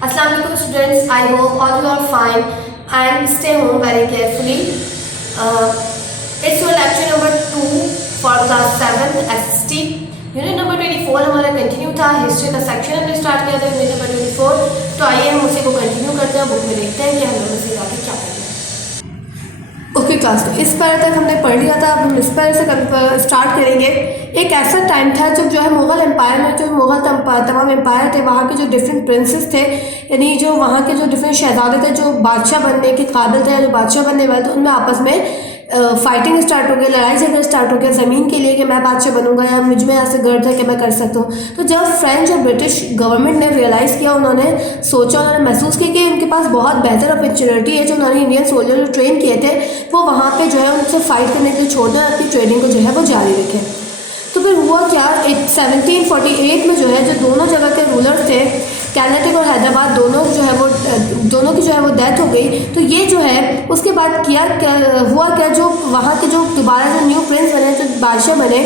Assalamu alaikum students, I hope all you are fine and stay home very carefully. It's your lecture number 2 for class 7 SST. Unit number 24 हमारा continue था, history का section हमने start किया था unit number 24। तो आइए हम उसी को कंटिन्यू करते हैं, बुक में देखते हैं कि हम लोग उसे आगे क्या करेंगे। ओके क्लास, तो इस पैरा तक हमने पढ़ लिया था। अब हम इस पैरे से स्टार्ट करेंगे। एक ऐसा टाइम था जब जो है मुग़ल एम्पायर में, जो मुग़ल तमाम एम्पायर थे, वहाँ के जो डिफरेंट प्रिंसेस थे, यानी जो वहाँ के जो डिफरेंट शहजादे थे जो बादशाह बनने के काबिल थे, जो बादशाह बनने वाले थे, उनमें आपस में फाइटिंग स्टार्ट हो गई, लड़ाई झगड़ा स्टार्ट हो गया ज़मीन के लिए कि मैं बादशाह बनूंगा या मुझ में ऐसे गर्द है कि मैं कर सकता हूँ। तो जब फ्रेंच और ब्रिटिश गवर्नमेंट ने रियलाइज़ किया, उन्होंने सोचा, उन्होंने महसूस किया कि उनके पास बहुत बेहतर अपॉर्चुनिटी है। जो उन्होंने इंडियन सोल्जर जो ट्रेन किए थे वो वहाँ पर जो है उनसे फाइट करने के लिए छोड़ दें, अपनी ट्रेनिंग को जो है वो जारी रखें। तो फिर हुआ क्या, 1748 में जो है जो दोनों जगह के रूलर थे, कर्नाटक और हैदराबाद, दोनों की जो है वो डेथ हो गई। तो ये जो है उसके बाद हुआ क्या, जो वहाँ के जो दोबारा जो न्यू प्रिंस बने, जो बादशाह बने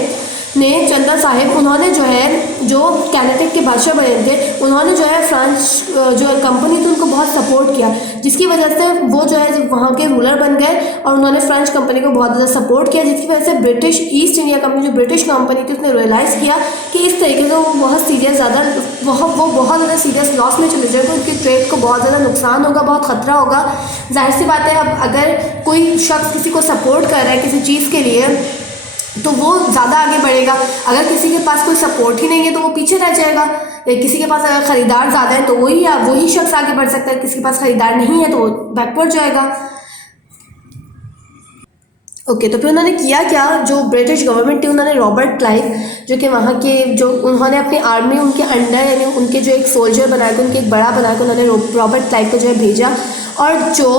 ने, चंदा साहिब, उन्होंने जो है जो कर्नाटक के बादशाह बने थे, उन्होंने जो है फ्रांस जो कंपनी थी उनको बहुत सपोर्ट किया, जिसकी वजह से वो जो है वहाँ के रूलर बन गए और उन्होंने फ्रेंच कंपनी को बहुत ज़्यादा सपोर्ट किया, जिसकी वजह से ब्रिटिश ईस्ट इंडिया कंपनी, जो ब्रिटिश कंपनी थी, उसने रियलाइज़ किया कि इस तरीके से वो बहुत ज़्यादा सीरियस लॉस में चले जाएगा, उनकी ट्रेड को बहुत ज़्यादा नुकसान होगा, बहुत ख़तरा होगा। जाहिर सी बात है, अब अगर कोई शख्स किसी को सपोर्ट कर रहा है किसी चीज़ के लिए तो वो ज़्यादा आगे बढ़ेगा। अगर किसी के पास कोई सपोर्ट ही नहीं है तो वो पीछे रह जाएगा। किसी के पास अगर ख़रीदार ज़्यादा है तो वही शख्स आगे बढ़ सकता है, किसी के पास ख़रीदार नहीं है तो वो बैकवर्ड जाएगा। ओके, तो फिर उन्होंने किया क्या, जो ब्रिटिश गवर्नमेंट थी, उन्होंने रॉबर्ट क्लाइव, जो कि वहाँ के जो उन्होंने अपनी आर्मी उनके अंडर, यानी उनके जो एक सोल्जर बनाया, उनके एक बड़ा बनाया, उन्होंने रॉबर्ट क्लाइव को जो है भेजा और जो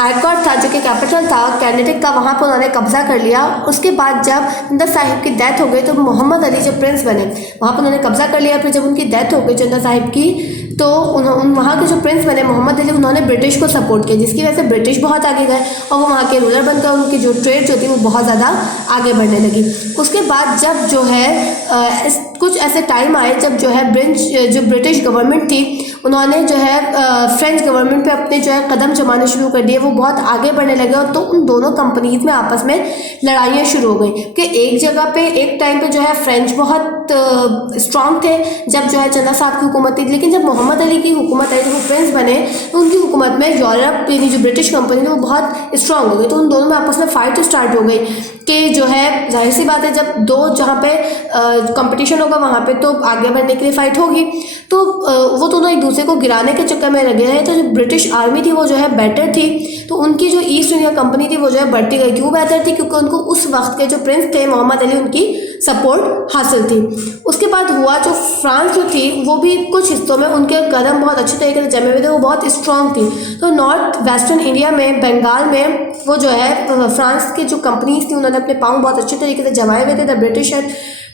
आयकॉट था, जो कि कैपिटल था कर्नाटक का, वहाँ पर उन्होंने कब्जा कर लिया। उसके बाद जब चंदा साहिब की डेथ हो गई तो मोहम्मद अली जो प्रिंस बने, वहाँ पर उन्होंने कब्जा कर लिया। फिर जब उनकी डेथ हो गई चंदा साहिब की, तो वहाँ के जो प्रिंस बने मोहम्मद अली, उन्होंने ब्रिटिश को सपोर्ट किया, जिसकी वजह से ब्रिटिश बहुत आगे गए और वो वहाँ के रूलर बनकर उनकी जो ट्रेड जो थी वो बहुत ज़्यादा आगे बढ़ने लगी। उसके बाद जब जो है कुछ ऐसे टाइम आए जब जो है ब्रिटिश गवर्नमेंट थी, उन्होंने जो है फ्रेंच गवर्नमेंट पे अपने जो है कदम जमाने शुरू कर दिए, वो बहुत आगे बढ़ने लगे और तो उन दोनों कंपनीज में आपस में लड़ाइयाँ शुरू हो गई कि एक जगह पे एक टाइम पे जो है फ्रेंच बहुत स्ट्रांग थे जब जो है चंदा साहब की हुकूमत थी, लेकिन जब मोहम्मद अली की हुकूमत आई, जब वो प्रिंस बने, तो उनकी हुकूमत में यूरोप यानी जो ब्रिटिश कंपनी थी वो बहुत स्ट्रांग हो गई। तो उन दोनों में आपस में फाइट स्टार्ट हो गई कि जो है जाहिर सी बात है, जब दो जहाँ पे कंपटीशन होगा वहाँ पे तो आगे बढ़ने के लिए फाइट होगी। तो वो दोनों एक दूसरे को गिराने के चक्कर में लगे रहे। तो जो ब्रिटिश आर्मी थी वो जो है बेटर थी, तो उनकी जो ईस्ट इंडिया कंपनी थी वो जो है बढ़ती गई। क्यों बेहतर थी? क्योंकि उनको उस वक्त के जो प्रिंस थे मोहम्मद अली, उनकी सपोर्ट हासिल थी। उसके बाद हुआ जो फ्रांस जो थी वो भी कुछ हिस्सों में उनके कदम बहुत अच्छे तरीके से जमे हुए थे, वो बहुत स्ट्रांग थी। तो नॉर्थ वेस्टर्न इंडिया में, बंगाल में वो जो है फ्रांस की जो कंपनीज थी उन्होंने अपने पाँव बहुत अच्छे तरीके से जमाए हुए थे। The British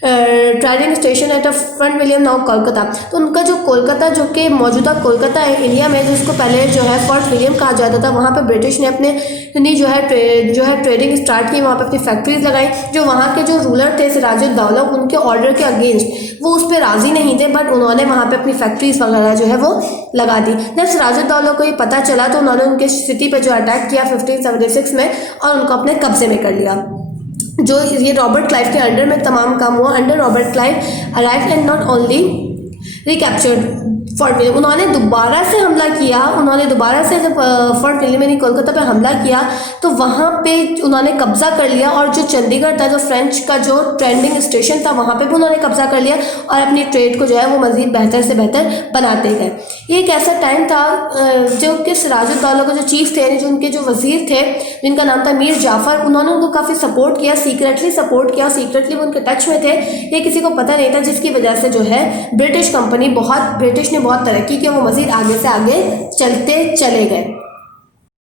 trading station at front William now Kolkata. तो उनका जो कोलकाता, जो कि मौजूदा कोलकाता है इंडिया में, जिसको पहले जो है फोर्ट विलियम कहा जाता था, वहाँ पर ब्रिटिश ने अपने जो है ट्रेडिंग स्टार्ट की, वहाँ पर अपनी फैक्ट्रीज लगाई। जो वहाँ के जो रूलर थे सिराजुद्दौला, उनके ऑर्डर के अगेंस्ट वो उस पर राज़ी नहीं थे, बट उन्होंने वहाँ पर अपनी फैक्ट्रीज वगैरह जो है वो लगा दी। जब सिराजुद्दौला को ये पता चला तो उन्होंने उनके सिटी पर जो अटैक किया 1576 में और उनको अपने कब्जे में कर लिया। जो ये रॉबर्ट क्लाइव के अंडर में तमाम काम हुआ। Under Robert Clive arrived and not only recaptured fort William, उन्होंने दोबारा से हमला किया। उन्होंने दोबारा से जब फोर्ट विलियम यानी कोलकाता पे हमला किया तो वहाँ पे उन्होंने कब्जा कर लिया और जो चंडीगढ़ था, जो फ्रेंच का जो ट्रेंडिंग स्टेशन था, वहाँ पे भी उन्होंने कब्जा कर लिया और अपनी ट्रेड को जो है वो मज़ीद बेहतर से बेहतर बनाते गए। ये एक ऐसा टाइम था जो कि सिराजुद्दौला के जो चीफ थे, जो उनके जो वज़ीर थे जिनका नाम था मीर जाफ़र, उन्होंने उनको काफ़ी सपोर्ट किया, सीक्रेटली सपोर्ट किया, सीक्रेटली वो उनके टच में थे, ये किसी को पता नहीं था, जिसकी वजह से जो है ब्रिटिश ने बहुत तरक्की की, वो मज़ीद आगे से आगे चलते चले गए।